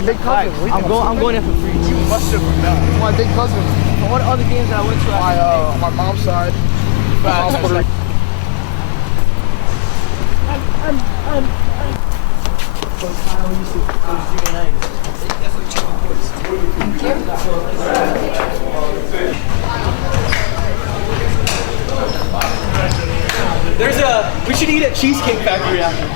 my big cousin. I'm going in for free. You must have known. My big cousin. All the other games that I went to, My mom's side. My mom's Puerto Rican. We should eat at Cheesecake Factory after.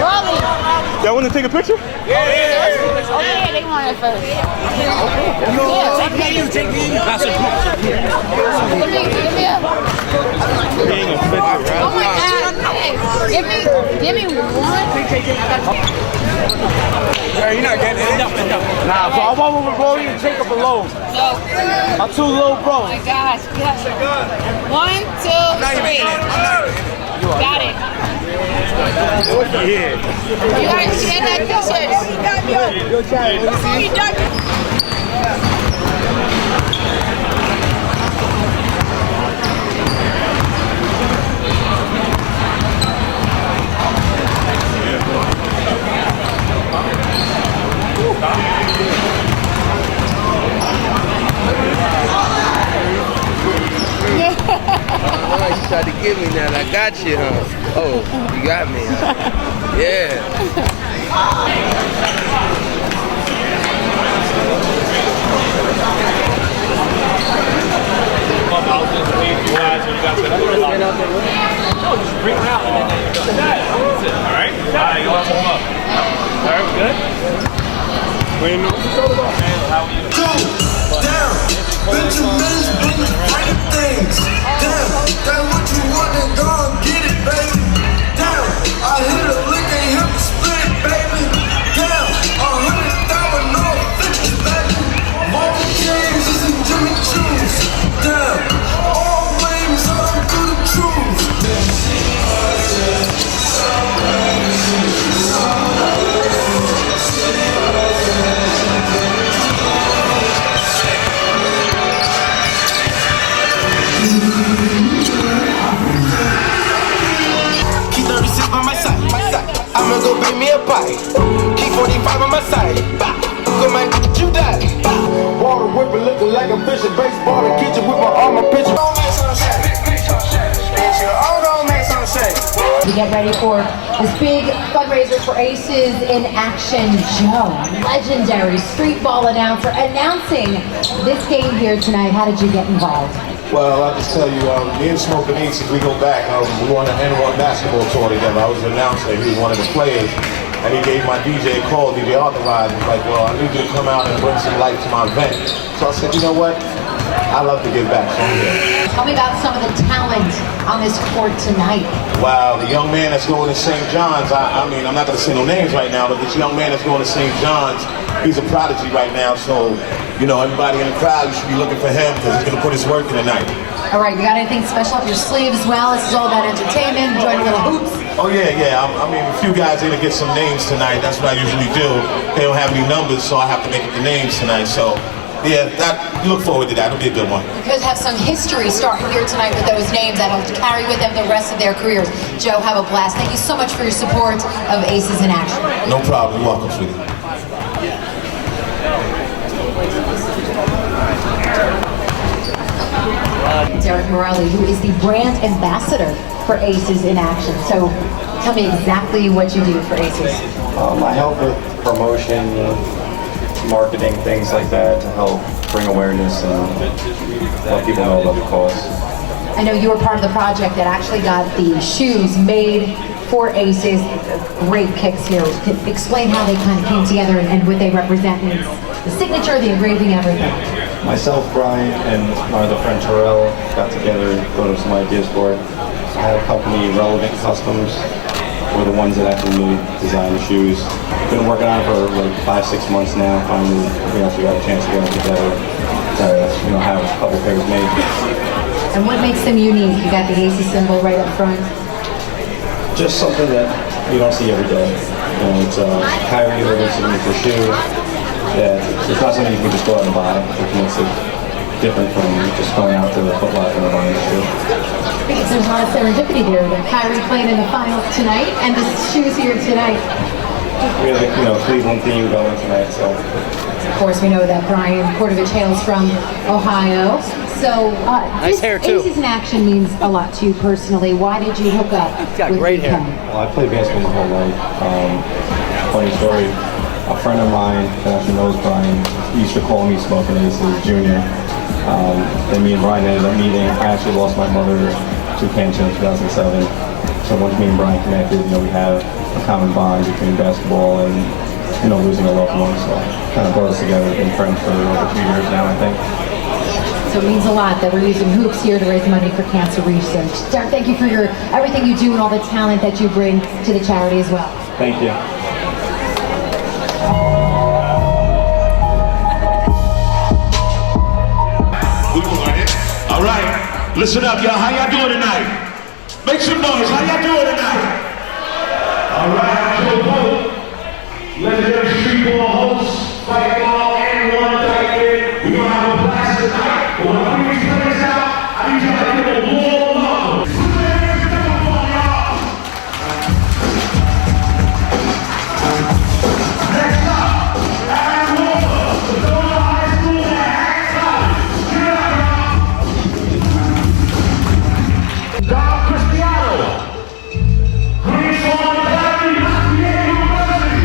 Rawle. Y'all want to take a picture? Okay, they want it first. Take me. Give me up. Oh my God. Give me one. Yeah, you're not getting it. Nah, so I want with Brody and Jacob alone. No. I'm too low, bro. Oh my gosh. Yes. 1, 2, 3. Got it. Yeah. You guys see that picture? Yo, Chad, let me see. You tried to get me now. I got you, huh? Oh, you got me, huh? Yeah. No, just bring them out and then you're done. That's it. All right? You want to warm up. All right, we good? Wait, no. How are you? Down, Benjamin's doing great things. Down, that's what you want and go and get it, baby. Down, I hit a lick and hit the split, baby. Down, 100,000 no 50, baby. Martin James isn't Jimmy Choos. Down, all flames up to the truth. I'ma go bake me a pie. Keep 45 on my side. Go man, you die. Water whipper looking like a fish in baseball and kitchen with my arm a pitcher. Don't make some shake. Bitch, you all don't make some shake. We get ready for this big fundraiser for Aces in Action. Joe, legendary street ball announcer, announcing this game here tonight. How did you get involved? Well, I'll just tell you, me and Smoke and Aces, we go back. We won an N1 basketball tour together. I was an announcer. He was one of the players. And he gave my DJ a call, DJ Authorize. He's like, well, I need you to come out and bring some light to my event. So I said, you know what? I love to give back, so I'm here. Tell me about some of the talent on this court tonight. Wow, the young man that's going to St. John's, I mean, I'm not going to say no names right now, but this young man that's going to St. John's, he's a prodigy right now, so, you know, everybody in the crowd, you should be looking for him because he's going to put his work in tonight. All right, you got anything special up your sleeve as well? This is all about entertainment, enjoying a little hoops. Oh, yeah. I mean, a few guys need to get some names tonight. That's what I usually do. They don't have any numbers, so I have to make up the names tonight, so. Yeah, look forward to that. It'll be a good one. You could have some history starting here tonight with those names that'll carry with them the rest of their careers. Joe, have a blast. Thank you so much for your support of Aces in Action. No problem. You're welcome, sweetie. Derek Morelli, who is the brand ambassador for Aces in Action. So tell me exactly what you do for Aces. I help with promotion, marketing, things like that to help bring awareness and let people know about the cause. I know you were part of the project that actually got the shoes made for Aces. Great kicks here. Explain how they kind of came together and what they represent. The signature, the engraving, everything. Myself, Brian, and my other friend Rawle got together and thought of some ideas for it. I had a company, Relevant Customs, were the ones that actually designed the shoes. Been working on it for like 5-6 months now. Finally, we actually got a chance to get them together to have a couple pairs made. And what makes them unique? You got the Aces symbol right up front. Just something that you don't see every day. It's a highly signature shoe that it's not something you can just go out and buy. It makes it different from just going out to the Foot Locker and buying the shoe. There's a lot of serendipity there. That Kyrie played in the finals tonight, and the shoes here tonight. We have a Cleveland theme going tonight, so. Of course, we know that Brian Portovich hails from Ohio. So, nice hair too. Aces in Action means a lot to you personally. Why did you hook up? He's got great hair. Well, I played basketball my whole life. Funny story. A friend of mine that actually knows Brian used to call me Smoking Aces Junior. Then me and Brian ended up meeting. I actually lost my mother to cancer in 2007. So once me and Brian connected, we have a common bond between basketball and losing a loved one. So kind of brought us together. We've been friends for over 2 years now, I think. So it means a lot that we're using hoops here to raise money for cancer research. Derek, thank you for everything you do and all the talent that you bring to the charity as well. Thank you. All right, listen up, y'all. How y'all doing tonight? Make some noise. How y'all doing tonight? All right, Joe Pope, legendary street ball host, fight ball, and one tight end. We're gonna have a blast tonight. But when I bring these players out, I need y'all to give a warm welcome. Next up, Aaron Walker, the Downn High School and College. Get up, y'all. Dom Cristiano, Green Swan Academy, University.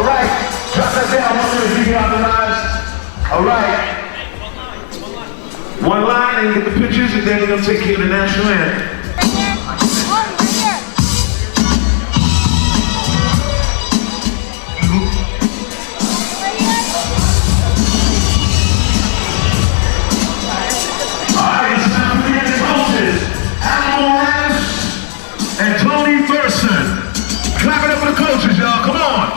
All right, drop that down. 1 minute, you get authorized. All right. One line and get the pictures, and then we're gonna take care of the national anthem. Clap it up for the coaches, y'all. Come on.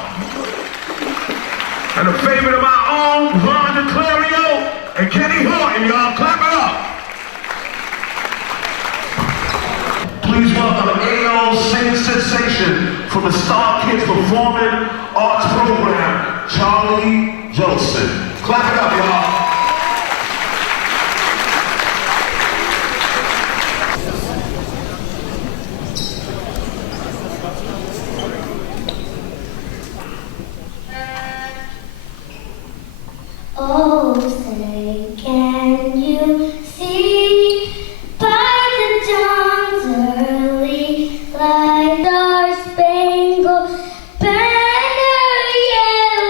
And a favorite of our own, Ron DeClario and Kenny Horton, y'all. Clap it up. Please welcome AO Singing Sensation from the Star Kids Performing Arts Program, Charlie Jolson. Clap it up, y'all. Oh, say, can you see by the dawn's early light, Star-Spangled Banner yet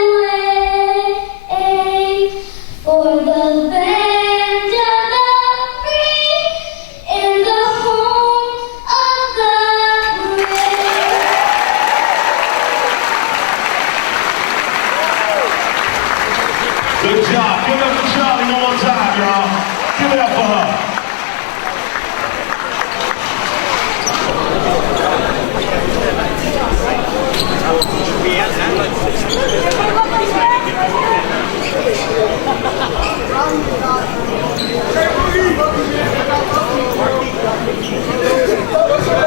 wave for the land of the free in the home of the brave? Good job. Give it up for Charlie one more time, y'all. Give it up for her.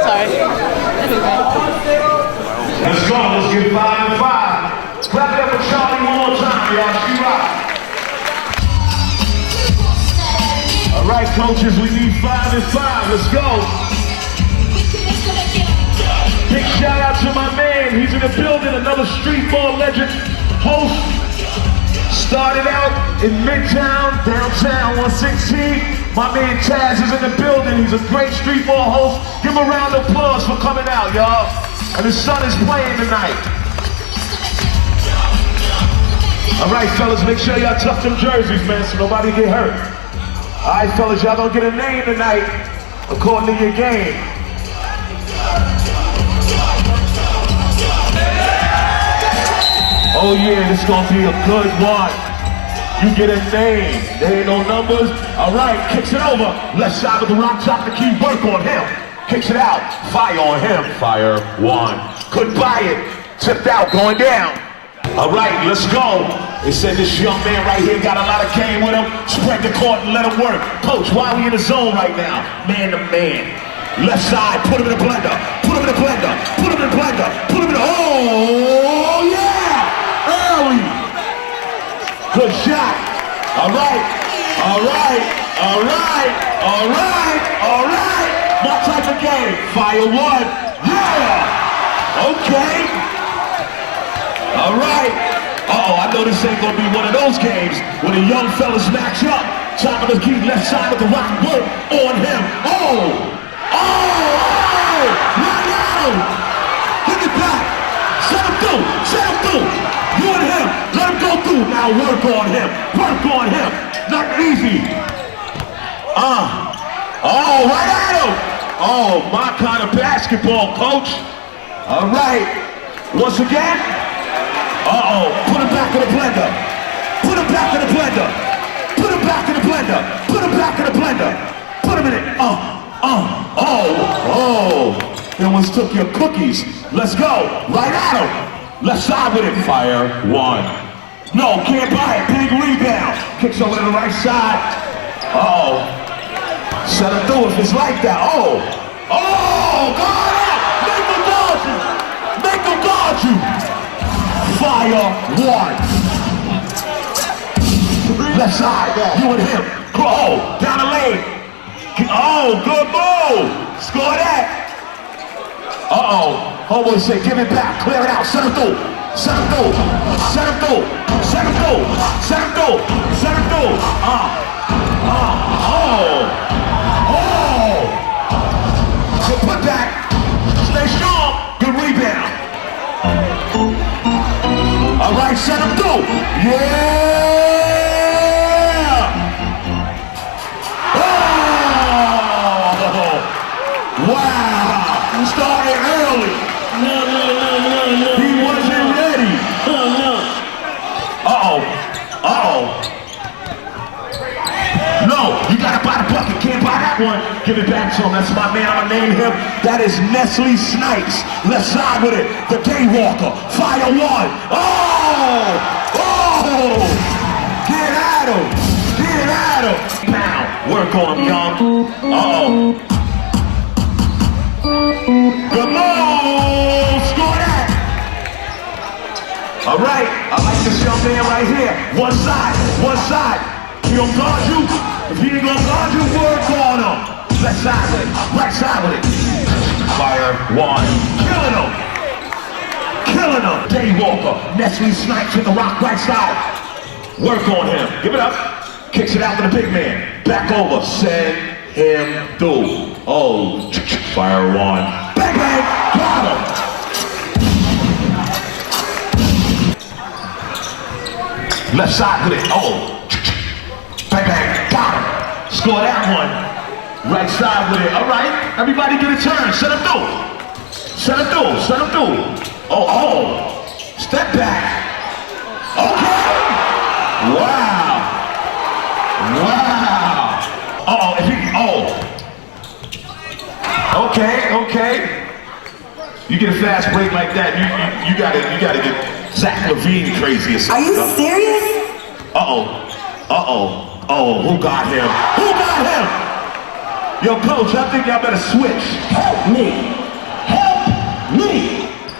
Sorry. Let's go. Let's get 5 and 5. Clap it up for Charlie one more time, y'all. She rock. All right, coaches, we need 5 and 5. Let's go. Big shout out to my man. He's in the building. Another street ball legend. Host. Started out in Midtown, downtown 116. My man Taz is in the building. He's a great street ball host. Give him a round of applause for coming out, y'all. And his son is playing tonight. All right, fellas, make sure y'all tuck them jerseys, man, so nobody get hurt. All right, fellas, y'all gonna get a name tonight according to your game. Oh yeah, this gonna be a good one. You get a name. There ain't no numbers. All right, kicks it over. Left side of the rock, top the key, work on him. Kicks it out, fire on him. Fire 1. Couldn't buy it. Tipped out, going down. All right, let's go. They said this young man right here got a lot of game with him. Spread the court and let him work. Coach, why are we in the zone right now? Man to man. Left side, put him in the blender. Put him in the blender. Put him in the blender. Put him in the, oh yeah! Early. Good shot. All right. All right. All right. All right. All right. My type of game. Fire 1. Yeah. Okay. All right. Uh-oh, I know this ain't gonna be one of those games where the young fellas match up. Top of the key, left side of the rock, work on him. Oh! Oh! Right out! Hit it back. Set him through. Set him through. You and him. Let him go through. Now work on him. Work on him. Not easy. Oh, right at him. Oh, my kind of basketball, coach. All right. Once again. Uh-oh, put him back in the blender. Put him back in the blender. Put him back in the blender. Put him back in the blender. Put him in it. He almost took your cookies. Let's go. Right at him. Left side with it. Fire 1. No, can't buy it. Big rebound. Kicks over to the right side. Uh-oh. Set him through if it's like that. Oh, guard out. Make him guard you. Make him guard you. Fire 1. Left side, you and him. Oh, down the lane. Oh, good move. Score that. Uh-oh. Homeboy say, give it back. Clear it out. Set him through. Set him through. Set him through. Set him through. Set him through. Set him through. Good put back. Stay strong. Good rebound. right, set him go. Yeah! Oh! Wow! Started early. No. He wasn't ready. No. Uh-oh. No, you gotta buy the bucket. Can't buy that one. Give it back to him. That's my man. I'm gonna name him. That is Nestle Snipes. Let's side with it. The Daywalker. Fire one. Oh! Get at him. Pow. Work on him, young. Uh-oh. Come on. Score that. All right. I like this young man right here. One side. He don't guard you. If he ain't gonna guard you, work on him. Left side with it. Right side with it. Fire one. Killing him. Daywalker. Nestle Snipes with the rock right side. Work on him. Give it up. Kicks it out to the big man. Back over. Send him through. Oh, fire one. Bang, bang. Got him. Left side with it. Oh. Bang, got him. Score that one. Right side with it. All right, everybody get a turn. Set him through. Oh. Step back. Okay. Wow. Okay. You get a fast break like that, you gotta get Zach Levine crazy or something. Are you serious? Oh, who got him? Yo, coach, I think y'all better switch. Help me.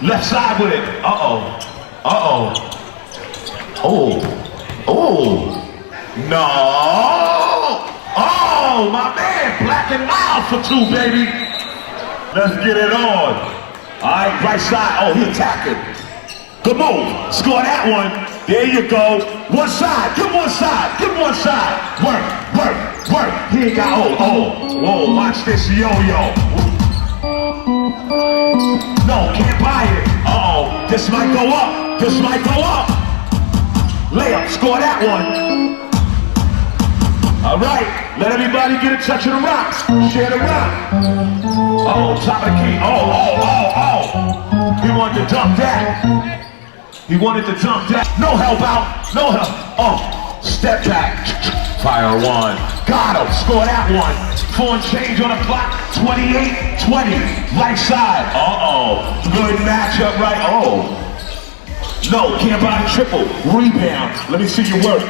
Left side with it. Oh. No. Oh, my man, black and mild for two, baby. Let's get it on. All right, right side. Oh, he attacking. Good move. Score that one. There you go. One side. Give one side. Work. He ain't got, whoa, watch this yo-yo. No, can't buy it. Uh-oh, this might go up. Layup, score that one. All right, let everybody get a touch of the rocks. Share the rock. Oh, top of the key. Oh. He wanted to dump that. No help out. Oh, step back. Fire one. Got him. Score that one. 4 and change on the clock. 28-20. Right side. Uh-oh. Good matchup, right? Oh. No, can't buy the triple. Rebound. Let me see you work.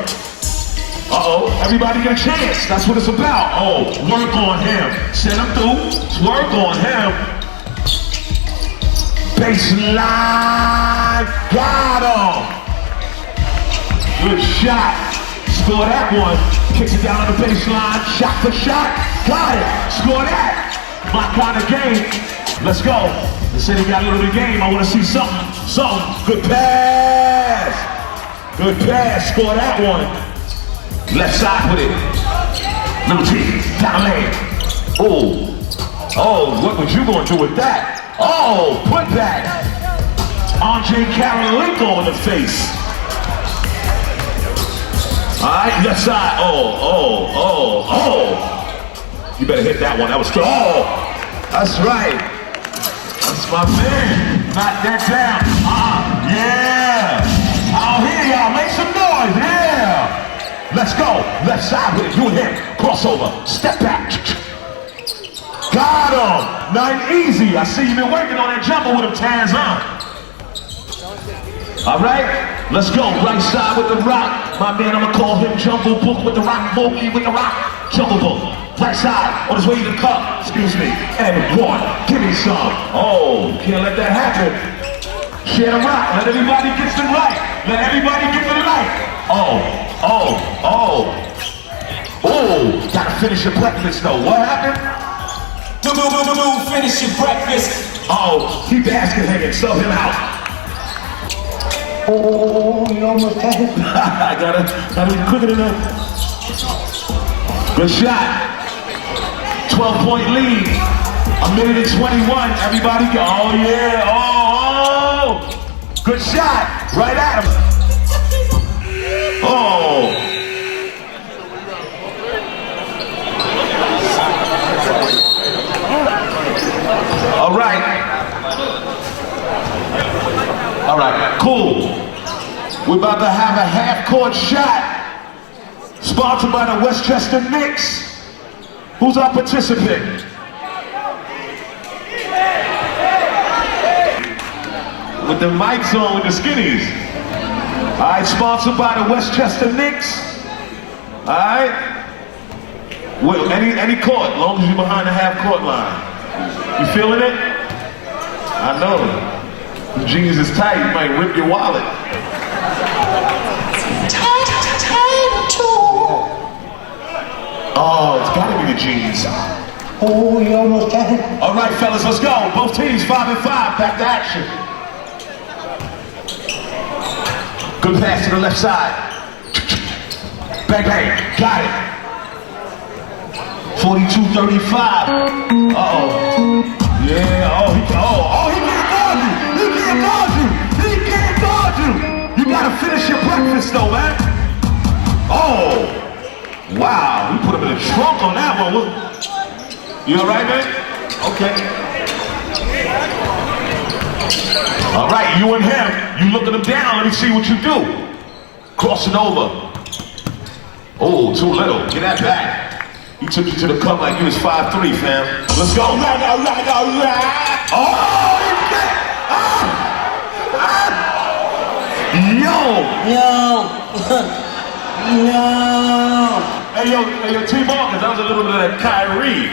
Uh-oh. Everybody get a chance. That's what it's about. Oh, work on him. Send him through. Work on him. Baseline. Got him. Good shot. Score that one. Kicks it down on the baseline. Shot for shot. Got it. Score that. My kind of game. Let's go. They said he got a little bit of game. I want to see something. Good pass. Score that one. Left side with it. Little T. Down lane. Oh, what was you going to do with that? Oh, put back. Andre Karolinko in the face. All right, left side. Oh. You better hit that one. That was good. Oh, that's right. That's my man. Knock that down. Yeah. I'll hear y'all. Make some noise. Yeah. Let's go. Left side with it. You and him. Crossover. Step back. Got him. Nothing easy. I see you've been working on that jumper with them Tans on. All right, let's go. Right side with the rock. My man, I'm gonna call him Jungle Book with the rock. Boogie with the rock. Jungle Book. Right side, on his way to the cup. Excuse me. And one. Give me some. Oh, can't let that happen. Share the rock. Let everybody get to the right. Oh, gotta finish your breakfast though. What happened? Finish your breakfast. Oh, he basket hanging. Sub him out. Oh, you almost had it. I gotta be quicker than that. Good shot. 12-point lead. 1:21. Everybody go. Oh, yeah. Oh. Good shot. Right at him. All right, cool. We're about to have a half-court shot. Sponsored by the Westchester Knicks. Who's our participant? With the mics on, with the skinnies. All right, sponsored by the Westchester Knicks. All right. Well, any court, as long as you're behind the half-court line. You feeling it? I know. The jeans is tight, you might rip your wallet. Oh, it's gotta be the jeans. Oh, you almost got it. All right, fellas, let's go. Both teams 5 and 5, back to action. Good pass to the left side. Bang, bang, got it. 42-35. Uh-oh. Yeah, he can't guard you. He can't guard you. He can't guard you. You gotta finish your breakfast though, man. Oh. Wow, we put him in the trunk on that one. You all right, man? Okay. All right, you and him. You looking him down. Let me see what you do. Crossing over. Oh, too little. Get that back. He took you to the cup like you was 5'3", fam. Let's go. All right. Oh, he got No. Hey, yo, T.Sampogna, that was a little bit of that Kyrie.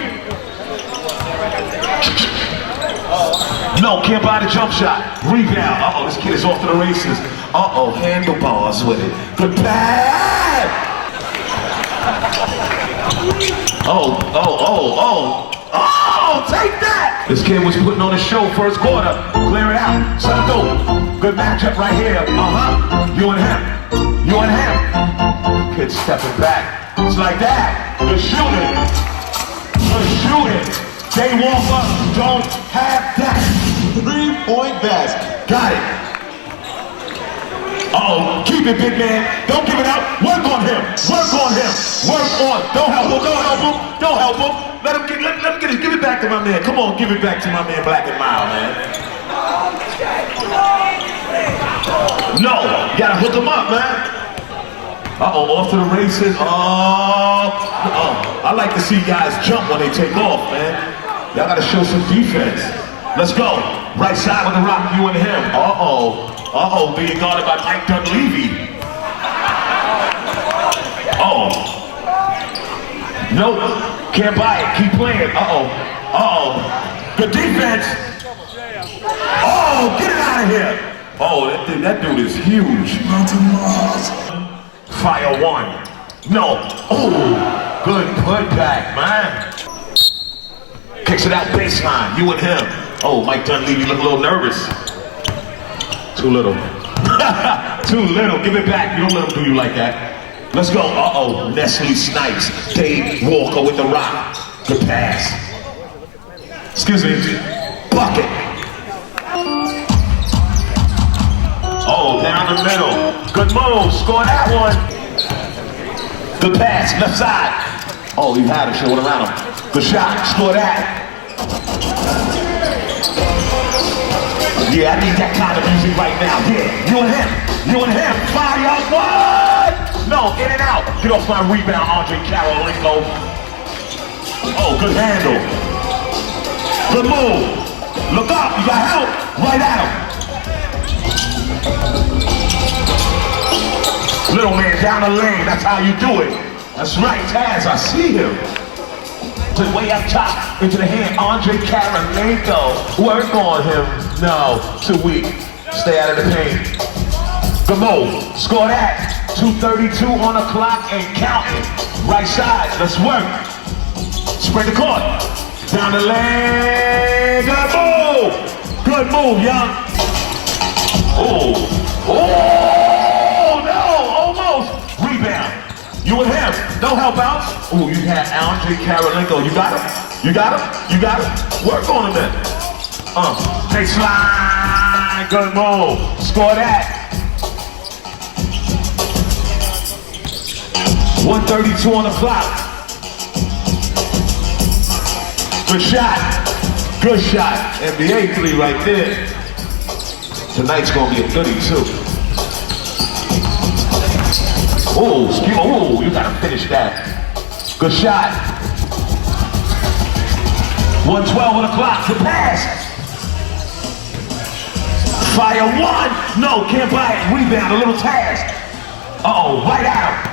No, can't buy the jump shot. Rebound. Uh-oh, this kid is off to the races. Uh-oh, handlebars with it. Good pass. Oh, take that! This kid was putting on a show first quarter. Clear it out. Sooo. Good matchup right here. You and him. Kid stepping back. It's like that. Good shooting. Day Walker don't have that. 3-point basket. Got it. Uh-oh, keep it, big man. Don't give it out. Work on him. Don't help him. Let him get it. Give it back to my man. Come on, give it back to my man, Black and Mild, man. No, you gotta hook him up, man. Uh-oh, off to the races. I like to see guys jump when they take off, man. Y'all gotta show some defense. Let's go. Right side with the rock, you and him. Uh-oh, being guarded by Mike Dunleavy. Nope, can't buy it, keep playing. Good defense. Get it out of here. That dude is huge. Fire one. No. Good putback, man. Kicks it out baseline, you and him. Mike Dunleavy look a little nervous. Too little. Too little. Give it back. You don't let him do you like that. Let's go. Nestle Snipes. Dave Walker with the rock. Good pass. Excuse me. Bucket. Down the middle. Good move. Score that one. Good pass. Left side. He had it. Should have went around him. Good shot. Score that. Yeah, I need that kind of music right now. Yeah, you and him, fire one! No, in and out. Get off my rebound, Andre Carolinko. Good handle. Good move. Look up, you got help. Right at him. Little man down the lane, that's how you do it. That's right, Taz, I see him. Way up top, into the hand, Andre Carolinko. Work on him. No, too weak. Stay out of the paint. Good move. Score that. 2:32 on the clock and counting. Right side. Let's work. Spread the court. Down the lane. Good move. Good move, young. No, almost. Rebound. You and him. No help out. You had Andre Carolinko. You got him. Work on him then. Take slide. Good move. Score that. 1:32 on the clock. Good shot. NBA 3 right there. Tonight's gonna be a goodie too. Oh, you gotta finish that. Good shot. 112 on the clock to pass. Fire one. No, can't buy it. Rebound, a little task. Uh-oh, right out.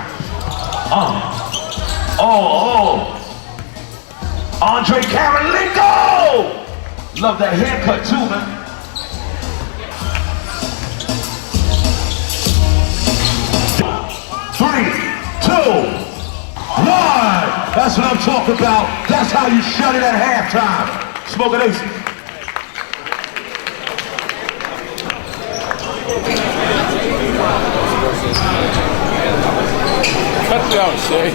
Andre Karolinko! Love that haircut too, man. Three, two, one. That's what I'm talking about. That's how you shut it at halftime. Smoking Ace. Touchdown, Shay.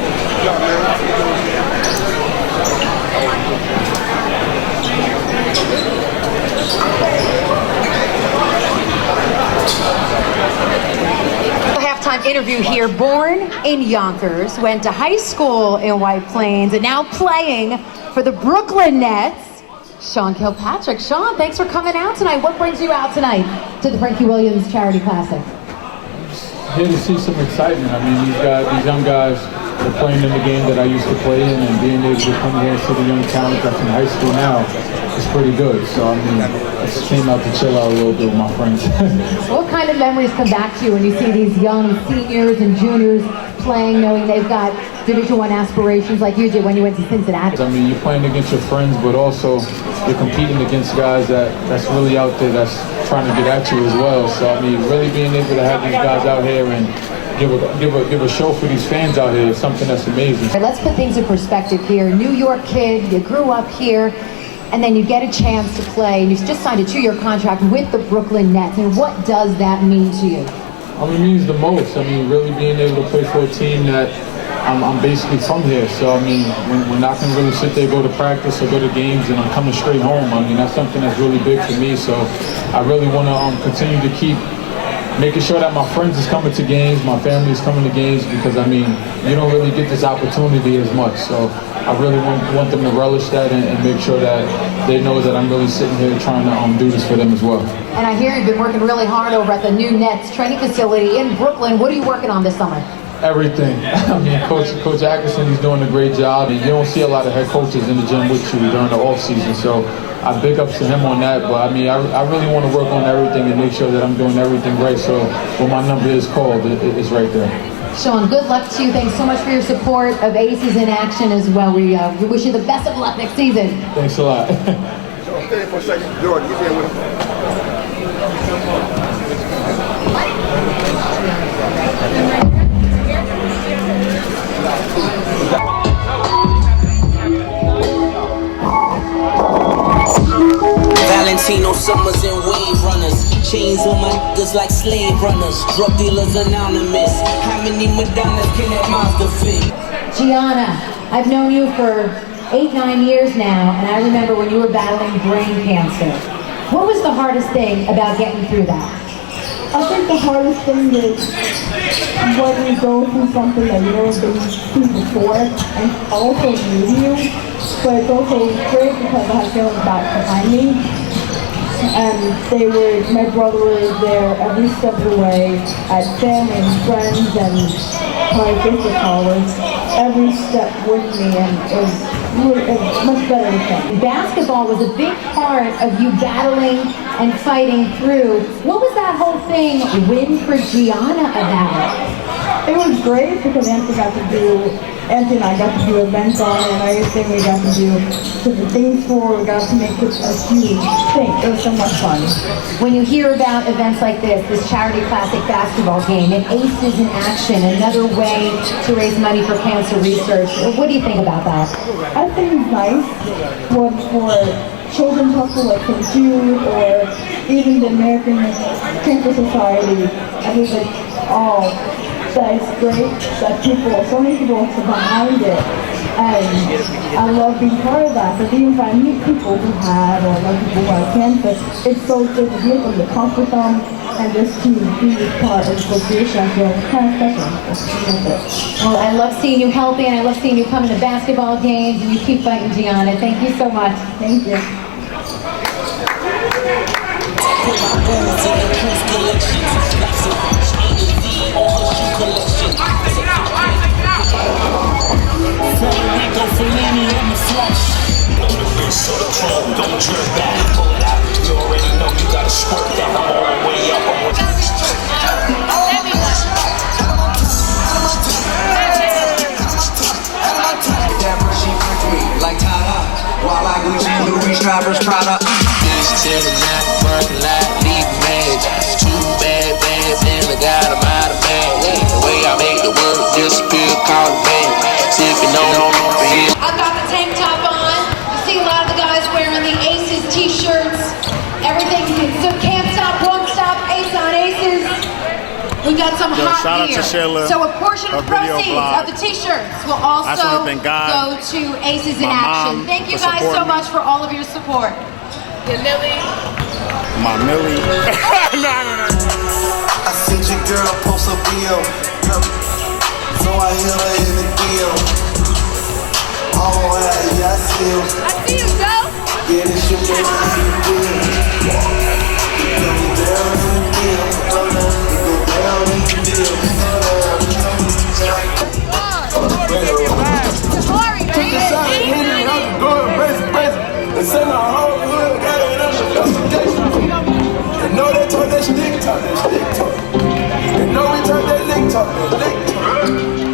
Halftime interview here. Born in Yonkers, went to high school in White Plains, and now playing for the Brooklyn Nets, Sean Kilpatrick. Sean, thanks for coming out tonight. What brings you out tonight to the Frankie Williams Charity Classic? Here to see some excitement. I mean, these young guys are playing in the game that I used to play in, and being able to come here and see the young talent that's in high school now is pretty good. So, I mean, I just came out to chill out a little bit with my friends. What kind of memories come back to you when you see these young seniors and juniors playing, knowing they've got Division I aspirations like you did when you went to Cincinnati? I mean, you're playing against your friends, but also you're competing against guys that's really out there that's trying to get at you as well. So, I mean, really being able to have these guys out here and give a show for these fans out here is something that's amazing. Let's put things in perspective here. New York kid, you grew up here, and then you get a chance to play, and you've just signed a 2-year contract with the Brooklyn Nets. And what does that mean to you? I mean, it means the most. I mean, really being able to play for a team that I'm basically from here. So, I mean, when I can really sit there, go to practice or go to games, and I'm coming straight home, I mean, that's something that's really big for me. So I really want to continue to keep making sure that my friends is coming to games, my family is coming to games, because, I mean, you don't really get this opportunity as much. So I really want them to relish that and make sure that they know that I'm really sitting here trying to do this for them as well. And I hear you've been working really hard over at the new Nets training facility in Brooklyn. What are you working on this summer? Everything. I mean, Coach Atkinson, he's doing a great job. And you don't see a lot of head coaches in the gym with you during the off season. So I big ups to him on that. But I mean, I really want to work on everything and make sure that I'm doing everything right. So when my number is called, it's right there. Sean, good luck to you. Thanks so much for your support of Aces in Action as well. We wish you the best of luck next season. Thanks a lot. Stay for a second. Jordan, get there with him. Valentino summers and wave runners. Chains on my niggas like slave runners. Drug dealers anonymous. How many Madonnas can that monster fit? Gianna, I've known you for 8-9 years now, and I remember when you were battling brain cancer. What was the hardest thing about getting through that? I think the hardest thing is when you go through something that you've never been through before, and also new to you, but it's also great because I had family back behind me. And my brother was there every step of the way, at family and friends and my sister college, every step with me, and it was much better with them. Basketball was a big part of you battling and fighting through. What was that whole thing win for Gianna about? It was great because Anthony and I got to do events on it, and everything we got to do different things for. We got to make it a huge thing. It was so much fun. When you hear about events like this charity classic basketball game, and Aces in Action, another way to raise money for cancer research, what do you think about that? I think it's nice for children's hospital like St. Jude or even the American Cancer Society. I think that it's great that so many people are behind it, and I love being part of that. But even if I meet people who have, or love people who have cancer, it's so good to meet them, to talk with them, and just to be part of the association. I feel kind of special. Well, I love seeing you healthy, and I love seeing you come to basketball games, and you keep fighting, Gianna. Thank you so much. Thank you. drip back, pull it out. You already know you gotta squirt that. I'm all the way up. Like Tada, while I Gucci, Louis, Travers, Prada. Bitch chillin' at the parking lot, leave mad. Too bad, then I got him out of bed. The way I make the word disappear, call it bad. Sippin' on me. I've got the tank top on. You see a lot of the guys wearing the Aces t-shirts. Everything, so can't stop, won't stop, Ace on Aces. We've got some hot gear. So a portion of proceeds of the t-shirts will also go to Aces in Action. Thank you guys so much for all of your support. Your Millie. My Millie. I sent your girl post a bill, so I hit her in the deal. Oh, yeah, I see you, Joe. Yeah, this your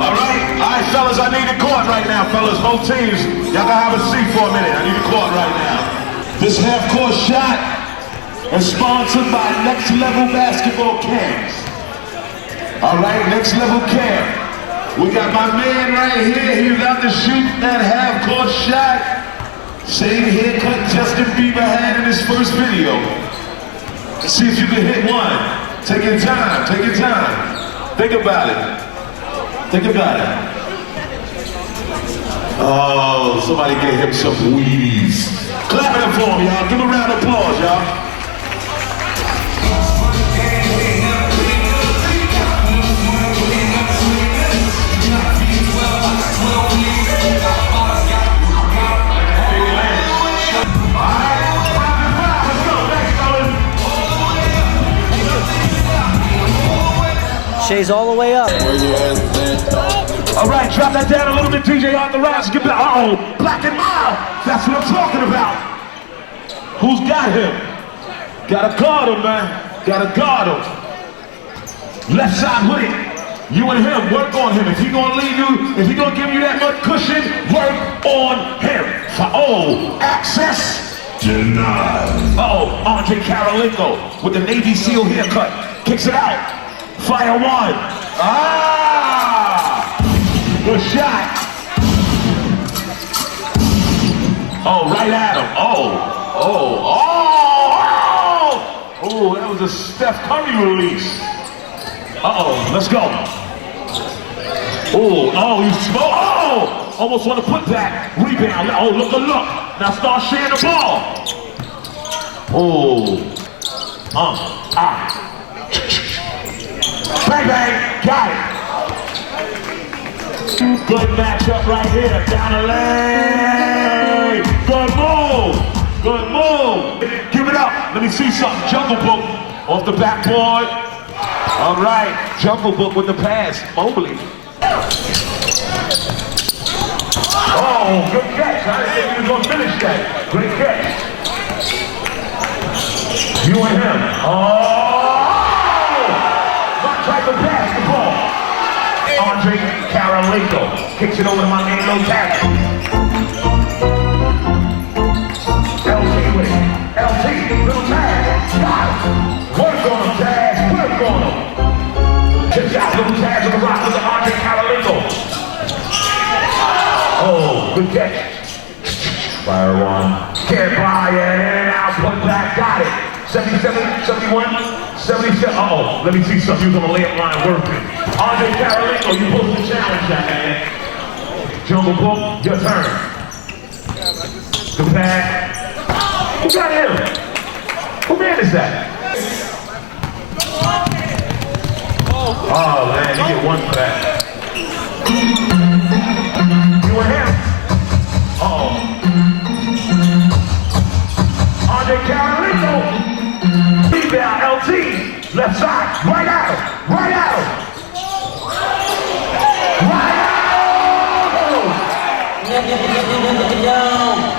Alright, fellas, I need a court right now, fellas. Both teams, y'all gotta have a seat for a minute. I need a court right now. This half-court shot is sponsored by Next Level Basketball Camps. Alright, Next Level Camp. We got my man right here. He's about to shoot that half-court shot. Same haircut Justin Bieber had in his first video. Let's see if you can hit one. Take your time, take your time. Think about it. Think about it. Oh, somebody get him some Wheaties. Clap it up for him, y'all. Give him a round of applause, y'all. Shay's all the way up. All right, drop that down a little bit, DJ Authorize. Get back. Uh-oh, black and mild. That's what I'm talking about. Who's got him? Gotta guard him, man. Gotta guard him. Left side with it. You and him, work on him. If he gonna leave you, if he gonna give you that much cushion, work on him. Oh, access denied. Uh-oh, Andre Karolinko with the Navy SEAL haircut. Kicks it out. Fire one. Ah! Good shot. Oh, right at him. Oh, that was a Steph Curry release. Uh-oh, let's go. Oh, you smoke. Oh, almost want to put that. Rebound. Oh, look. Now start sharing the ball. Bang, bang, got it. Good matchup right here, down the lane. Good move. Give it up, let me see something. Jungle Book off the backboard. All right, Jungle Book with the pass, Mobley. Oh, good catch. I didn't think he was gonna finish that. Great catch. You and him. Type of basketball. Andre Karolinko kicks it over to my man, no tackle. LT with it. LT, little tag. Got it. Work on him, Taz. Work on him. Kicks out little Taz on the rock with the Andre Karolinko. Oh, good catch. Fire one. Can't buy it. Out, put back. Got it. 77, 71. 77, uh-oh, let me see something. You was on the layup line working. Andre Karolinko, you supposed to challenge that, man. Jungle Book, your turn. The pass. Who got him? Who man is that? Oh, man, you get one for that. You and him. Uh-oh. Andre Karolinko. Rebound, LT, left side, right at him. Right at him.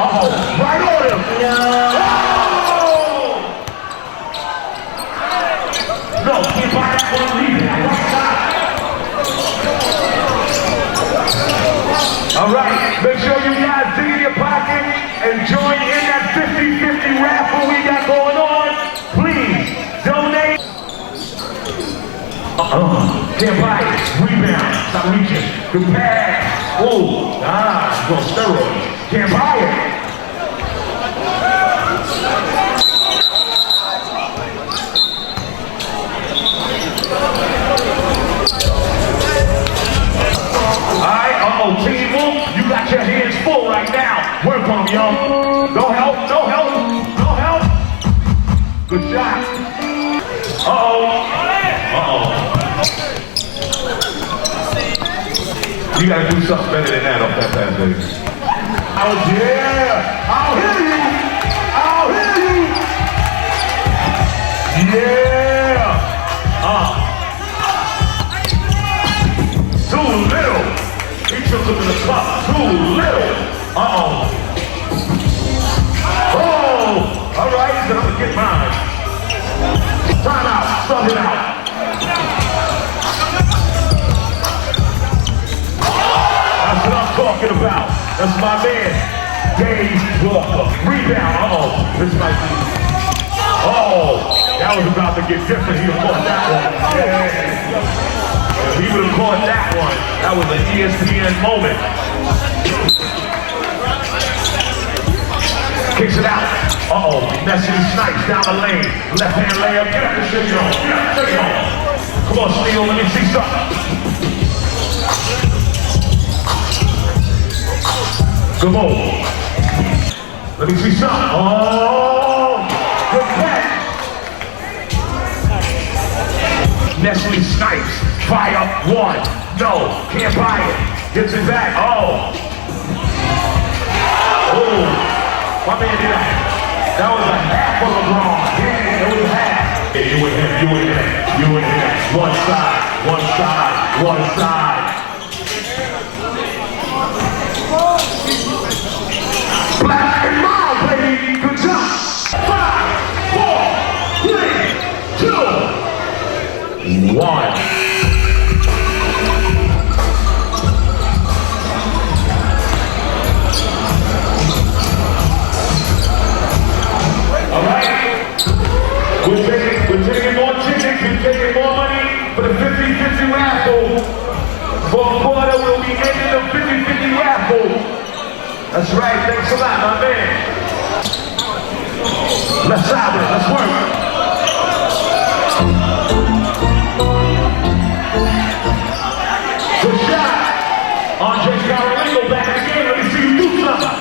Uh-oh, right on him. No, can't buy that one rebound. Right side. All right, make sure you guys dig in your pocket and join in that 50-50 raffle we got going on. Please donate. Can't buy it. Rebound. Stop reaching. Good pass. Oh, he's on steroids. Can't buy it. Alright, team move. You got your hands full right now. Work on them, y'all. No help, no help, no help. Good shot. You gotta do something better than that off that pass, baby. Oh yeah! I'll hear you! I'll hear you! Yeah! Too little! He took him in the spot. Too little! Oh! Alright, he said I'm gonna get mine. Time out, stop it out. That's what I'm talking about. That's my man. Dayz rebound. This might be. That was about to get different. He would have caught that one. Yeah. If he would have caught that one, that was an ESPN moment. Kicks it out. Nessie snipes down the lane. Left hand layup. Get up and shake it on. Get up, shake it on. Come on, Steele, let me see something. Come on. Let me see something. Good catch. Nestle snipes. Fire one. No, can't buy it. Gets it back. My man did that. That was a half of LeBron. Yeah, it was a half. Yeah, you and him. One side. Black and mild, baby. Good job. 5, 4, 3, 2, 1. All right. We're taking more tickets. We're taking more money for the 50-50 raffle. For a quarter, we'll be ending the 50-50 raffle. That's right, thanks a lot, my man. Let's have it, let's work. Good shot. Andre's got a wrinkle back in the game. Let me see you do something.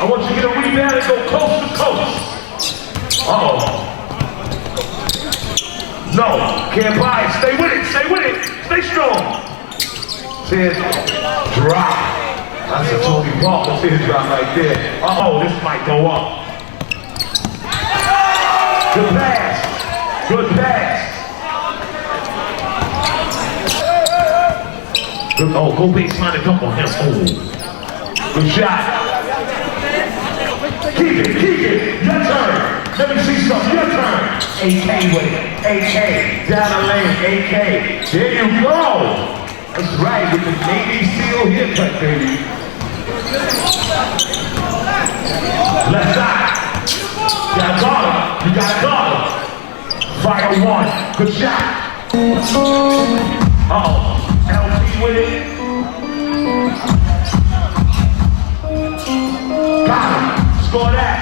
I want you to get a rebound and go coast to coast. No, can't buy it. Stay with it, stay strong. Says drop. That's a Tony Parker teardrop right there. This might go up. Good pass. Good go baseline and dunk on him. Good shot. Keep it. Your turn. Let me see something. Your turn. AK with it. AK. Down the lane. AK. There you go. That's right. With the Navy SEAL haircut, baby. Left side. You got a guard. Fire one. Good shot. LP with it. Got him. Score that.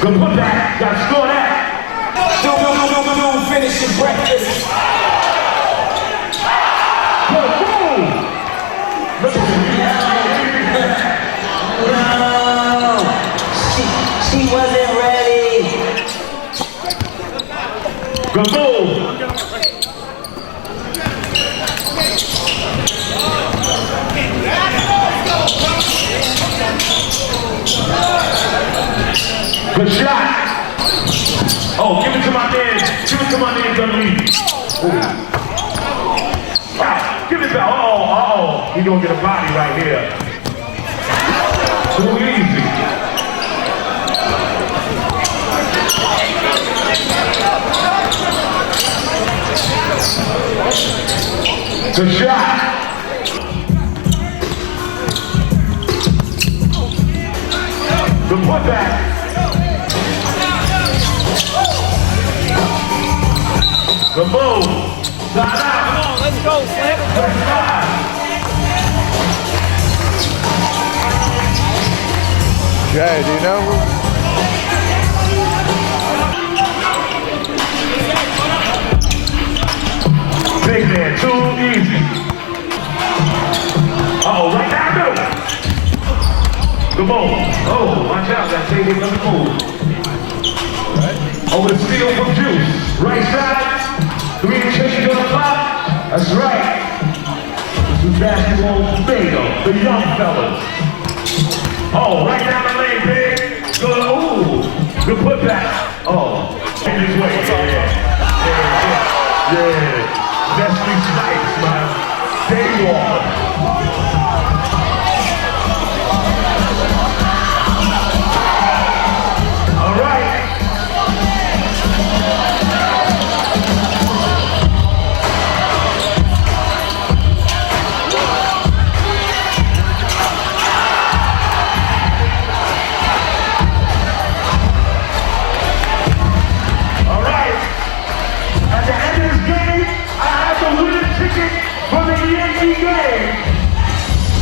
Good put that. Got to score that. Do, finish your breakfast. Good move. No, she wasn't ready. Good move. done leaving. Give it back. Uh-oh. He gonna get a body right here. Too easy. Good shot. Good putback. The move. Side out. Come on, let's go, Slim. Jay, do you know? Big man, too easy. Uh-oh, right now, middle. The move. Oh, watch out, that table doesn't move. Over the steal from Juice. Right side. 3 change on the clock. That's right. This is basketball bingo, the young fellas. Oh, right down the lane, big. Good, ooh. Good putback. Oh, in his way. Yeah. Wesley Snipes, man. Daywalker. All right. For the Yankee game,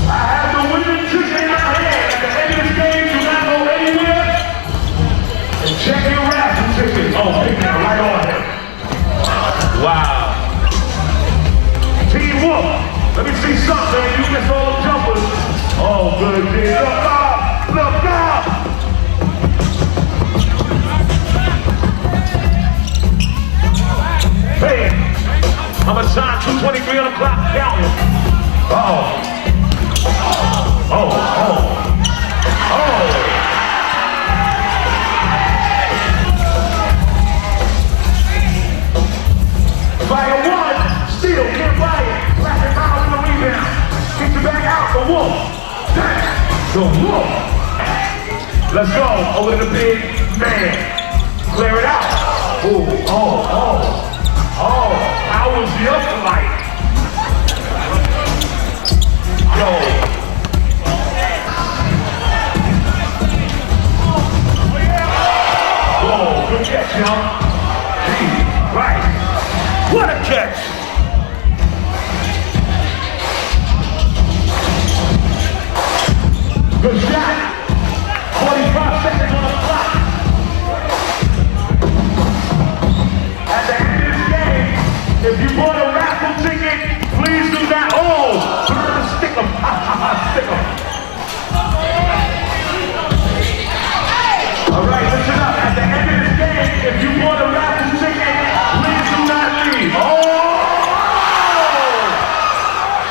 I have the winning ticket in my hand. At the end of this game, do not go anywhere. And check your raffle ticket. Oh, pick that right on him. Wow. Team Wolf, let me see something. You missed all the jumpers. Oh, good, dude. Look up! Look up! Hey! I'm a shot, 2:23 on the clock, counting. Uh-oh. Oh. Fire one, still can't buy it. Classic power in the rebound. Get your back out, the Wolf. The Wolf. Let's go, over to the big man. Clear it out. Ooh, oh, how was the other light? Yo. Whoa, good catch, y'all. Right. What a catch. Good shot. 45 seconds on the clock. At the end of this game, if you bought a raffle ticket, please do not. Oh, stick them. Stick them. All right, listen up. At the end of this game, if you bought a raffle ticket, please do not leave. Oh,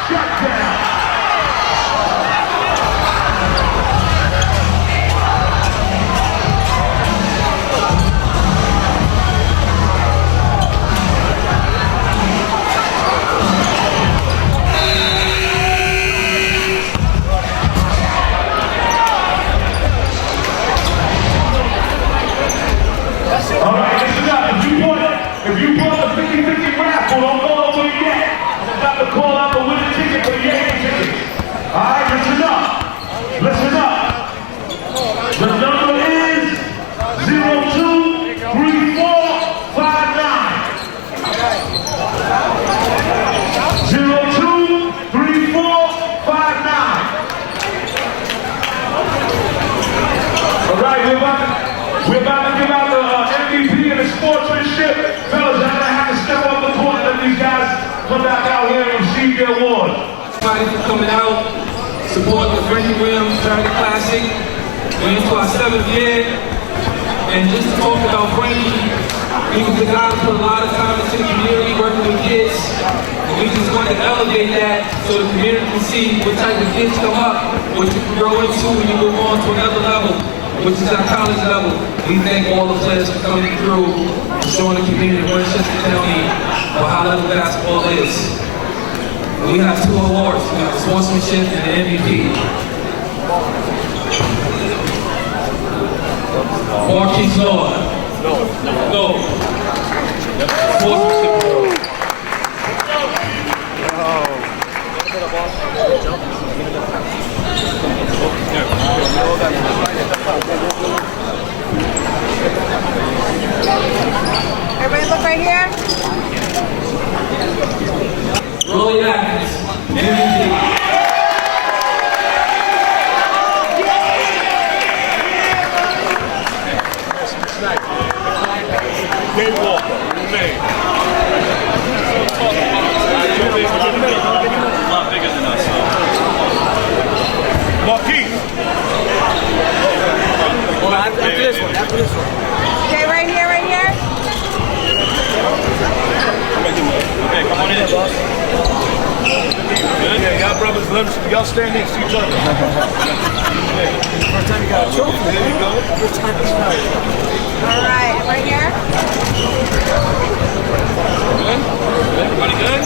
shut down. All right, listen up. If you bought the 50-50 raffle, don't go over it yet. I'm about to call out the winning ticket for the Yankee ticket. All right, listen up. Listen up. The number is 023459. 023459. All right, we're about to give out the MVP and the sportsmanship. Fellas, I'm gonna have to step up the court and let these guys come back out here and receive their award. Everybody for coming out, support the Frenji Charity Classic. We're into our 7th year. And just to talk about Frankie, he was the guy who put a lot of time into the community, working with kids. And we just want to elevate that so the community can see what type of kids come up, what you can grow into when you move on to another level, which is our college level. We thank all the players for coming through. showing the community of Westchester County what high-level basketball is. And we have 2 awards. We have the Sportsmanship and the MVP. Markquis Loll. Sportsmanship. Everybody look right here. Rawle Alkins, MVP. Dave Walker, name. A lot bigger than us. Markquis. After this one. Okay, right here, right here. Okay, come on in. Yeah, y'all brothers, y'all stand next to each other. First time you got a trophy. There you go. First time tonight. All right, right here. Good? Everybody good?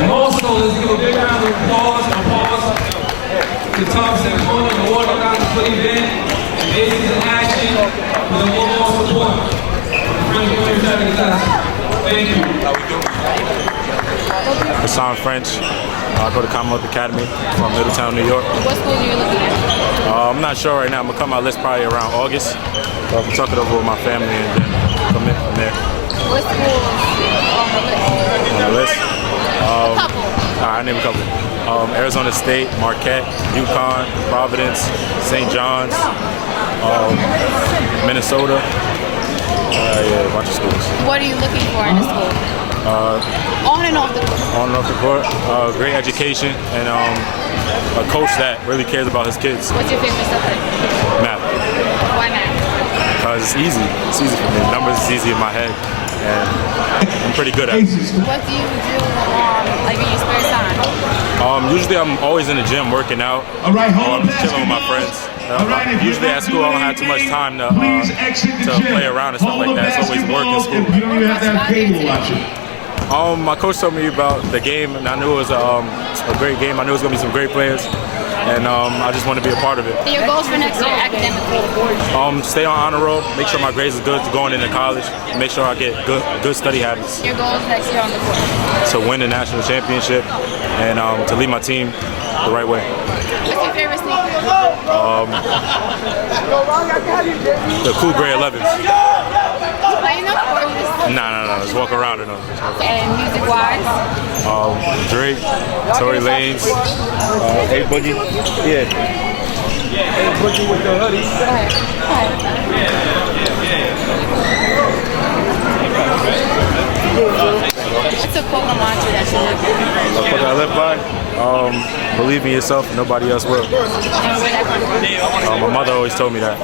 And also, let's give a big round of applause to T.Sampogna, the water doctor for the event, and Dayz in action with a little support. Thank you. H.French. I go to Commonwealth Academy from Middletown, New York. What school are you looking at? I'm not sure right now. I'm going to cut my list probably around August. So I can talk it over with my family and then commit from there. What schools on the list? On the list? A couple. All right, I name a couple. Arizona State, Marquette, UConn, Providence, St. John's, Minnesota. Yeah, a bunch of schools. What are you looking for in a school? On and off the court. On and off the court, great education, and a coach that really cares about his kids. What's your favorite subject? Math. Why math? Because it's easy. It's easy for me. Numbers is easy in my head, and I'm pretty good at it. What do you do like in your spare time? Usually I'm always in the gym working out. All right, hold I'm chilling with my friends. Usually at school I don't have too much time to play around and stuff like that. It's always work in school. You don't even have to have cable watching. My coach told me about the game, and I knew it was a great game. I knew it was going to be some great players, and I just want to be a part of it. So your goals for next year academically? Stay on honor roll, make sure my grades are good going into college, make sure I get good study habits. Your goals next year on the court? To win the national championship and to lead my team the right way. What's your favorite sneaker? The cool gray 11s. Playing them or just? No, just walk around in them. And music-wise? Drake, Tory Lanez, A-Boogie. Yeah. A-Boogie with the hoodie. Go ahead. What's a quote or mantra that you live by? A quote I live by? Believe in yourself, nobody else will. And where that come from? My mother always told me that.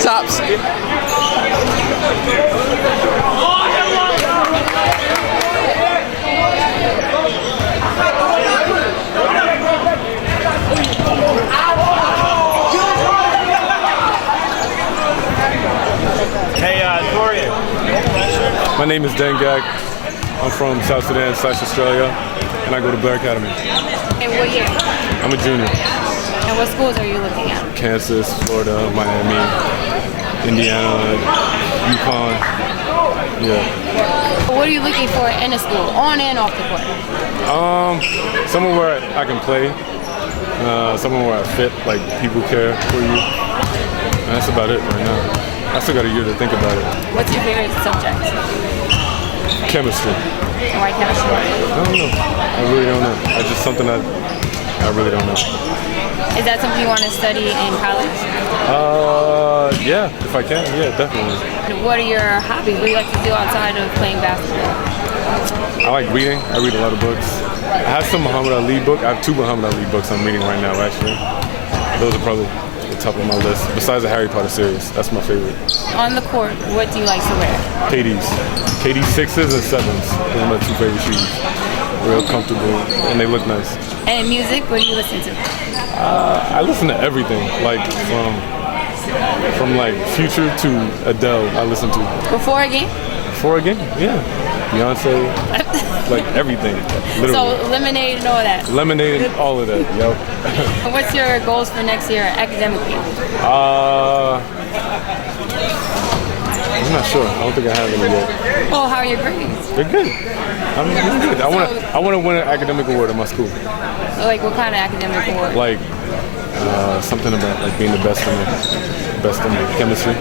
Tops. Hey, Dorian. My name is D.Gak. I'm from South Sudan / Australia, and I go to Blair Academy. And what year? I'm a junior. And what schools are you looking at? Kansas, Florida, Miami, Indiana, UConn. Yeah. What are you looking for in a school, on and off the court? Somewhere where I can play, somewhere where I fit, like people care for you. And that's about it right now. I still got a year to think about it. What's your favorite subject? Chemistry. Why chemistry? I don't know. I really don't know. It's just something that I really don't know. Is that something you want to study in college? Yeah, if I can, yeah, definitely. What are your hobbies? What do you like to do outside of playing basketball? I like reading. I read a lot of books. I have some Muhammad Ali book. I have 2 Muhammad Ali books I'm reading right now, actually. Those are probably the top of my list. Besides the Harry Potter series, that's my favorite. On the court, what do you like to wear? KD's 6s and 7s. Those are my 2 favorite shoes. real comfortable, and they look nice. And music, what do you listen to? I listen to everything, like from like Future to Adele. I listen to. Before a game? Before a game, yeah. Beyonce, like everything, literally. So Lemonade and all that? Lemonade, all of that, yep. What's your goals for next year academically? I'm not sure. I don't think I have any yet. Oh, how are your grades? They're good. I mean, they're good. I want to win an academic award at my school. Like what kind of academic award? Like something about like being the best in chemistry.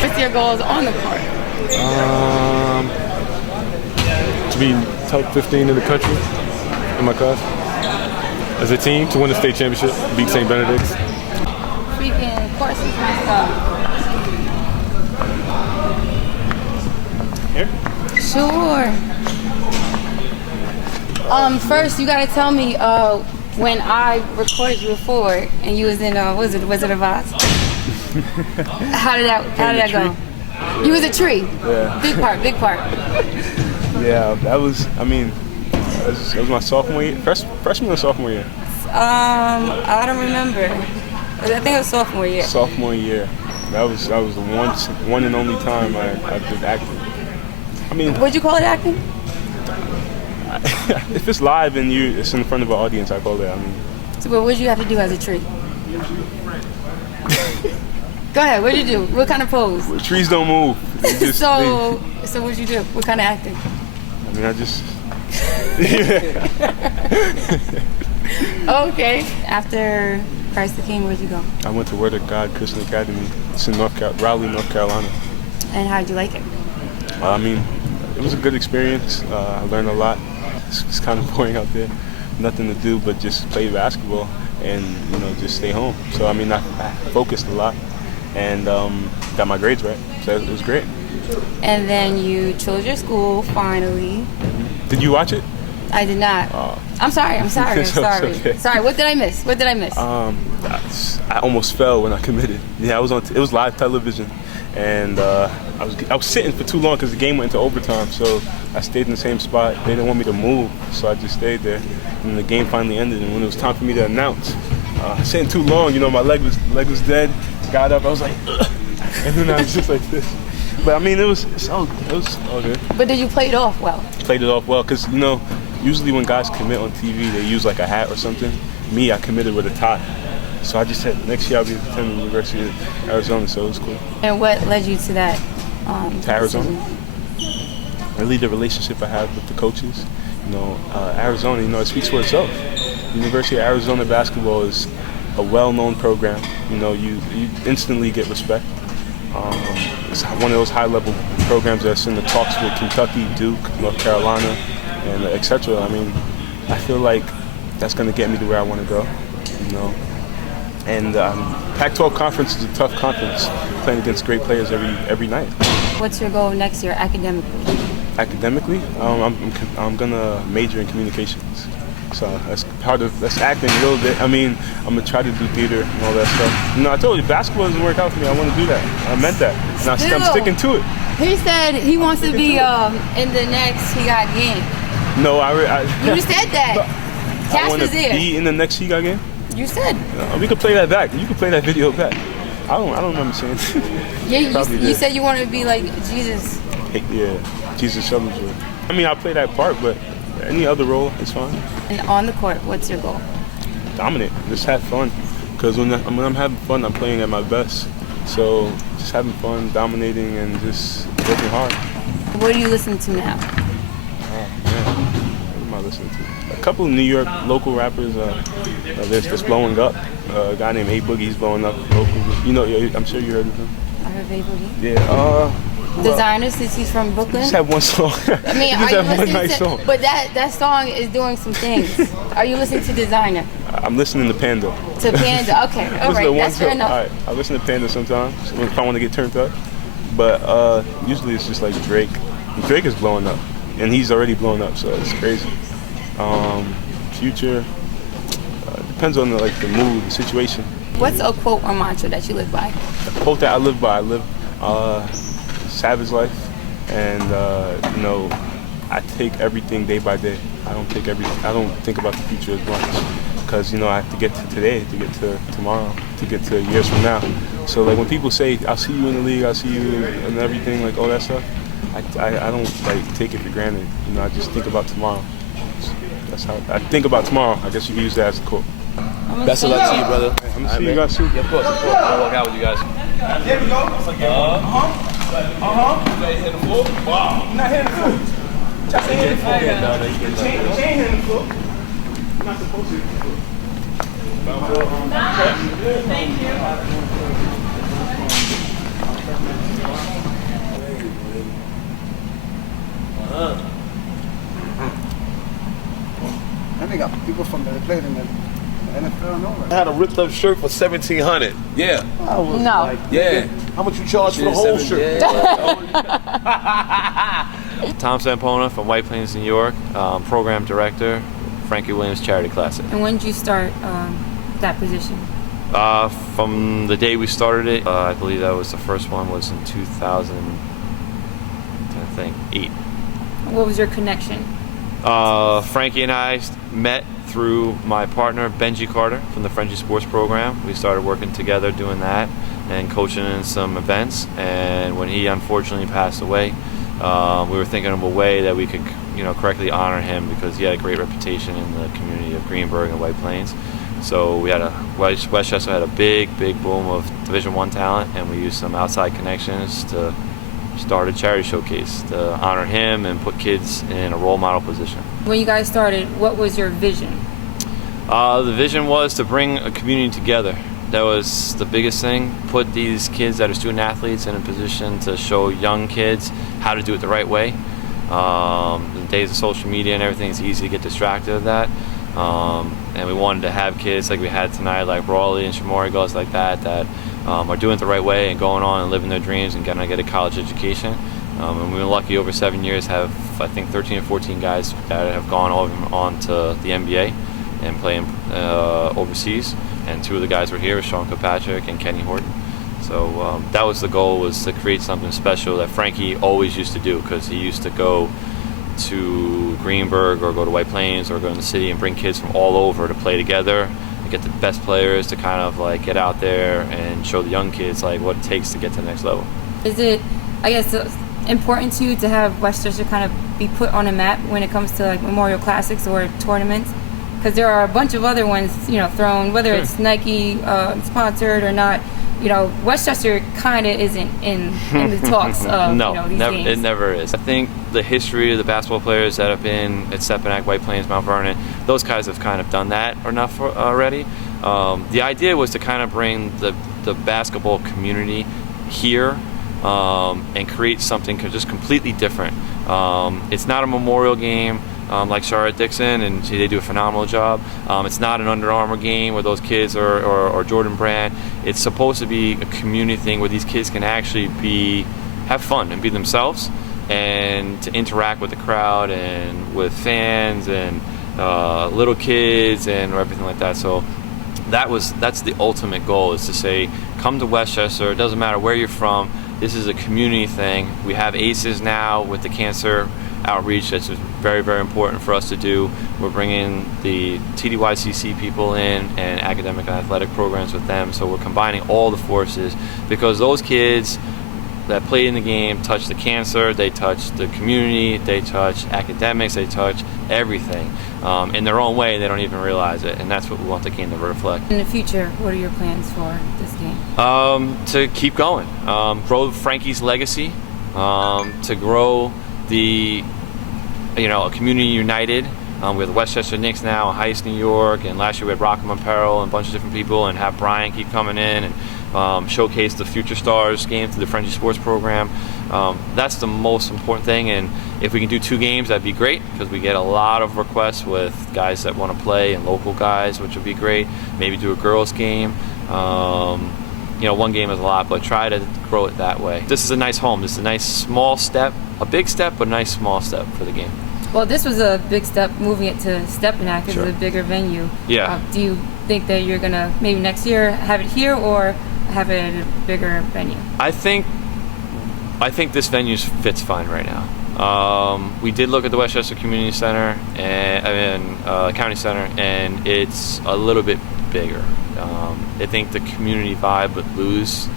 What's your goals on the court? To be top 15 in the country in my class. As a team, to win the state championship, beat St. Benedict's. Speaking courses and stuff. Here? Sure. First, you gotta tell me when I recorded you before and you was in what was it, Wizard of Oz? How did that go? You was a tree. Yeah. Big part. Yeah, that was my sophomore year, freshman or sophomore year? I don't remember. I think it was sophomore year. Sophomore year. That was the one and only time I did acting. I mean, what'd you call it, acting? If it's live and it's in front of an audience, I call it. I mean. So, but what did you have to do as a tree? Go ahead. What did you do? What kind of pose? Well, trees don't move. So what'd you do? What kind of acting? I mean, I just. Okay. After Christ the King, where'd you go? I went to Word of God Christian Academy. It's in Raleigh, North Carolina. And how'd you like it? I mean, it was a good experience. I learned a lot. It's kind of boring out there. Nothing to do but just play basketball and just stay home. So I mean, I focused a lot and got my grades right. So it was great. And then you chose your school finally. Mm-hmm. Did you watch it? I did not. I'm sorry. Okay. Sorry. What did I miss? I almost fell when I committed. Yeah, it was live television, and I was sitting for too long because the game went into overtime. So I stayed in the same spot. They didn't want me to move, so I just stayed there. And the game finally ended. And when it was time for me to announce, sitting too long, my leg was dead. Got up, I was like, ugh. And then I was just like this. But I mean, it was all good. But did you play it off well? Played it off well, because usually when guys commit on TV, they use like a hat or something. Me, I committed with a tie. So I just said, next year I'll be attending the University of Arizona, so it was cool. And what led you to that? To Arizona? Really the relationship I have with the coaches. Arizona, it speaks for itself. University of Arizona basketball is a well-known program. You instantly get respect. It's one of those high-level programs that's in the talks with Kentucky, Duke, North Carolina, and etc. I mean, I feel like that's going to get me to where I want to go, And Pac-12 conference is a tough conference, playing against great players every night. What's your goal next year academically? Academically, I'm gonna major in communications. So that's acting a little bit. I mean, I'm gonna try to do theater and all that stuff. I told you, basketball doesn't work out for me. I want to do that. I meant that. And I'm sticking to it. He said he wants to be in the next T.Gak game. No, You said that. I want to there. be in the next T.Gak game. You said. We could play that back. You could play that video back. I don't remember saying that. You said you wanted to be like Jesus. Yeah, Jesus Shuttlesworth. I mean, I'll play that part, but any other role is fine. And on the court, what's your goal? Dominate. Just have fun. Because when I'm having fun, I'm playing at my best. So just having fun, dominating, and just working hard. What do you listen to now? Oh, man. What am I listening to? A couple of New York local rappers that's blowing up. A guy named A Boogie, he's blowing up locally. I'm sure you heard of him. I heard A Boogie. Yeah. Designer, since he's from Brooklyn. Just have one song. I mean, are you listening to song? But that song is doing some things. Are you listening to Designer? I'm listening to Panda. To Panda, okay. All right, that's fair enough. All right, I listen to Panda sometimes if I want to get turned up. But usually it's just like Drake. Drake is blowing up, and he's already blown up, so it's crazy. Future depends on the mood, the situation. What's a quote or mantra that you live by? A quote that I live by. Savage life, and I take everything day by day. I don't think about the future as much, because you know I have to get to today, to get to tomorrow, to get to years from now. So like when people say I'll see you in the league, I'll see you and everything, like all that stuff, I don't like take it for granted. You know, I just think about tomorrow. That's how I think about tomorrow. I guess you can use that as a quote. Best of luck to you, brother. I'm gonna see you guys soon. Yeah, of course. I'll walk out with you guys. There we go. Hitting the floor? Wow. You're not hitting the floor. Just hitting the floor. Chain hitting the floor. You're not supposed to hit the floor. Thank you. And they got people from there that played in the NFL and all that. I had a ripped up shirt for $1,700. Yeah. I was No. like, Yeah. How much you charge for the whole shirt? T.Sampogna from White Plains, New York, program director, Frankie Williams Charity Classic. And when did you start that position? From the day we started it, I believe that was the first one was in 2008. What was your connection? Frankie and I met through my partner Benji Carter from the Frenji Sports program. We started working together doing that and coaching in some events. And when he unfortunately passed away, we were thinking of a way that we could, correctly honor him, because he had a great reputation in the community of Greenburgh and White Plains. So we had Westchester had a big boom of Division I talent, and we used some outside connections to start a charity showcase to honor him and put kids in a role model position. When you guys started, what was your vision? The vision was to bring a community together. That was the biggest thing. Put these kids that are student athletes in a position to show young kids how to do it the right way. In the days of social media and everything, it's easy to get distracted of that. And we wanted to have kids like we had tonight, like Rawle and Shamorie, guys like that are doing it the right way and going on and living their dreams and going to get a college education. And we were lucky over 7 years have, I think, 13 or 14 guys that have gone on to the NBA and playing overseas. And two of the guys were here, Kilpatrick and Kenny Horton. So that was the goal, was to create something special that Frankie always used to do, because he used to go to Greenburgh or go to White Plains or go in the city and bring kids from all over to play together and get the best players to kind of like get out there and show the young kids like what it takes to get to the next level. Is it, I guess, important to you to have Westchester kind of be put on a map when it comes to like Memorial Classics or tournaments? Because there are a bunch of other ones, thrown, whether it's Nike sponsored or not. Westchester kind of isn't in the talks of these games. It never is. I think the history of the basketball players that have been at Stepinac, White Plains, Mount Vernon, those guys have kind of done that enough already. The idea was to kind of bring the basketball community here and create something just completely different. It's not a memorial game like Charlotte Dixon, and they do a phenomenal job. It's not an Under Armour game where those kids or Jordan Brand. It's supposed to be a community thing where these kids can actually have fun and be themselves, and to interact with the crowd and with fans and little kids and everything like that. So that's the ultimate goal, is to say, come to Westchester. It doesn't matter where you're from. This is a community thing. We have ACEs now with the cancer outreach. That's very, very important for us to do. We're bringing the TDYCC people in and academic and athletic programs with them. So we're combining all the forces, because those kids that played in the game touch the cancer, they touch the community, they touch academics, they touch everything in their own way. They don't even realize it, and that's what we want the game to reflect. In the future, what are your plans for this game? To keep going, grow Frankie's legacy, to grow a community united. We have the Westchester Knicks now, Heist, New York, and last year we had Rockham Apparel and a bunch of different people, and have Brian keep coming in and showcase the Future Stars game through the Frenji Sports program. That's the most important thing, and if we can do 2 games, that'd be great, because we get a lot of requests with guys that want to play and local guys, which would be great. Maybe do a girls game. 1 game is a lot, but try to grow it that way. This is a nice home. This is a nice small step, a big step, but a nice small step for the game. Well, this was a big step, moving it to Stepinac. It's a bigger venue. Yeah. Do you think that you're going to maybe next year have it here or have it at a bigger venue? I think this venue fits fine right now. We did look at the Westchester Community Center and County Center, and it's a little bit bigger. I think the community vibe would lose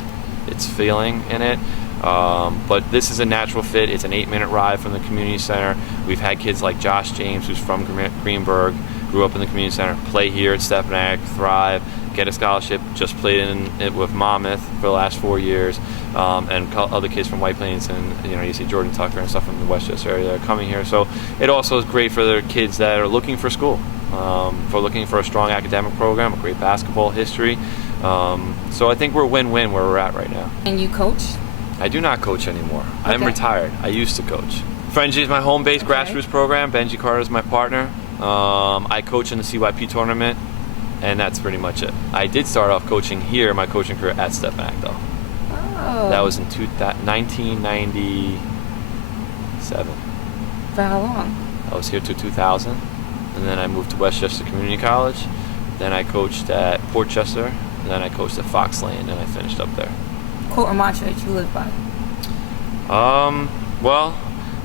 its feeling in it. But this is a natural fit. It's an 8-minute ride from the community center. We've had kids like Josh James, who's from Greenburgh, grew up in the community center, play here at Stepinac, thrive, get a scholarship, just played in it with Monmouth for the last 4 years, and other kids from White Plains, and you see Jordan Tucker and stuff from the Westchester area that are coming here. So it also is great for the kids that are looking for school, for looking for a strong academic program, a great basketball history. So I think we're win-win where we're at right now. And you coach? I do not coach anymore. Okay. I'm retired. I used to coach. Frenji is my home-based grassroots program. Benji Carter is my partner. I coach in the CYP tournament, and that's pretty much it. I did start off coaching here, my coaching career at Stepinac, though. Oh. That was in 1997. For how long? I was here till 2000, and then I moved to Westchester Community College. Then I coached at Portchester, and then I coached at Fox Lane, and I finished up there. Quote or mantra that you live by? Well,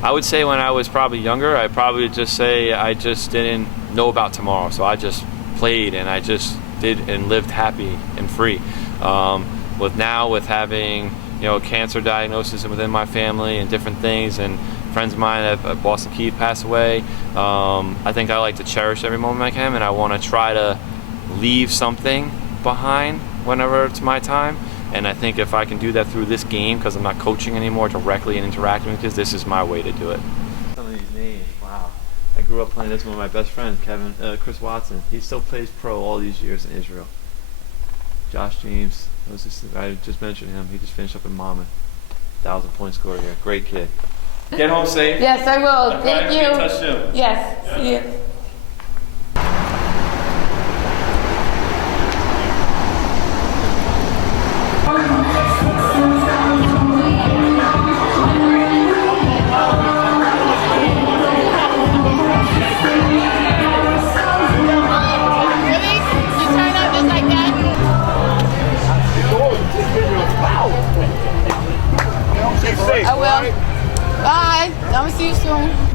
I would say when I was probably younger, I'd probably just say I just didn't know about tomorrow. So I just played and I just did and lived happy and free. With having, cancer diagnosis within my family and different things, and friends of mine at Boston Keith passed away, I think I like to cherish every moment I can, and I want to try to leave something behind whenever it's my time. And I think if I can do that through this game, because I'm not coaching anymore directly and interacting with kids, this is my way to do it. Some of these names, wow. I grew up playing this with my best friend, Chris Watson. He still plays pro all these years in Israel. Josh James, I just mentioned him. He just finished up in Monmouth. 1,000-point scorer here. Great kid. Get home safe. Yes, I will. Okay, Thank be you. in touch soon. Yes. See you. I will. Bye. I'm gonna see you soon.